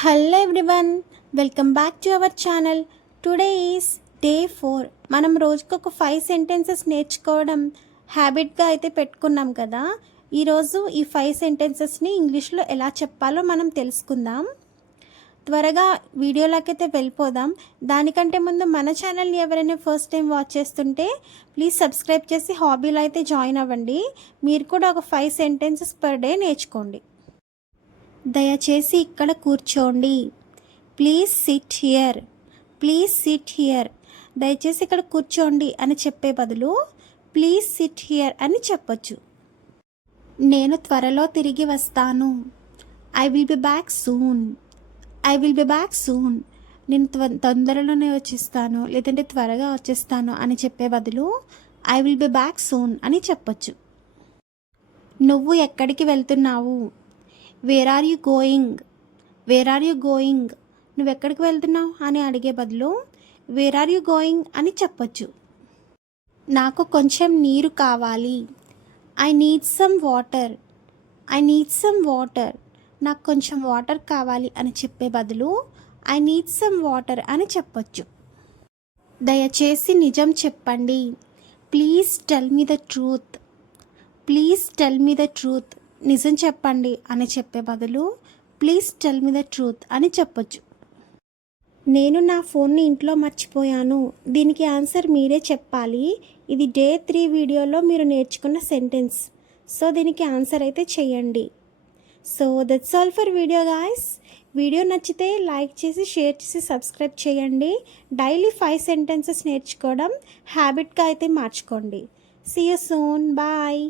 Hello everyone, welcome back to our channel. Today is day 4. మనం రోజుకు ఒక 5 sentences నేర్చుకోవడం హ్యాబిట్గా అయితే పెట్టుకున్నాం కదా. ఈరోజు ఈ 5 సెంటెన్సెస్ని ఇంగ్లీష్లో ఎలా చెప్పాలో మనం తెలుసుకుందాం. త్వరగా వీడియోలోకైతే వెళ్ళిపోదాం. దానికంటే ముందు మన ఛానల్ని ఎవరైనా ఫస్ట్ టైం వాచ్ చేస్తుంటే ప్లీజ్ సబ్స్క్రైబ్ చేసి హాబీలో అయితే జాయిన్ అవ్వండి. మీరు కూడా ఒక 5 సెంటెన్సెస్ పర్ డే నేర్చుకోండి. దయచేసి ఇక్కడ కూర్చోండి. Please SIT here. Please SIT here. దయచేసి ఇక్కడ కూర్చోండి అని చెప్పే బదులు ప్లీజ్ సిట్ హియర్ అని చెప్పొచ్చు. నేను త్వరలో తిరిగి వస్తాను. I will be back soon. I will be back soon. నేను తొందరలోనే వచ్చేస్తాను, లేదంటే త్వరగా వచ్చేస్తాను అని చెప్పే బదులు I will be back soon అని చెప్పొచ్చు. నువ్వు ఎక్కడికి వెళ్తున్నావు? Where are you going? Where are you going. నువ్వు ఎక్కడికి వెళ్తున్నావు అని అడిగే బదులు వేర్ ఆర్ యూ గోయింగ్ అని చెప్పొచ్చు. నాకు కొంచెం నీరు కావాలి. I need some water. I need some water. నాకు కొంచెం వాటర్ కావాలి అని చెప్పే బదులు ఐ నీడ్ సమ్ వాటర్ అని చెప్పొచ్చు. దయచేసి నిజం చెప్పండి. Please tell me the truth. Please tell me the truth. నిజం చెప్పండి అని చెప్పే బదులు please tell me the truth అని చెప్పొచ్చు. నేను నా ఫోన్ని ఇంట్లో మర్చిపోయాను. దీనికి ఆన్సర్ మీరే చెప్పాలి. ఇది డే 3 వీడియోలో మీరు నేర్చుకున్న సెంటెన్స్. సో దీనికి ఆన్సర్ అయితే చేయండి. So that's all for video guys. Video నచ్చితే లైక్ చేసి, షేర్ చేసి, సబ్స్క్రైబ్ చేయండి. డైలీ 5 సెంటెన్సెస్ నేర్చుకోవడం హ్యాబిట్గా అయితే మార్చుకోండి. See you soon. బాయ్.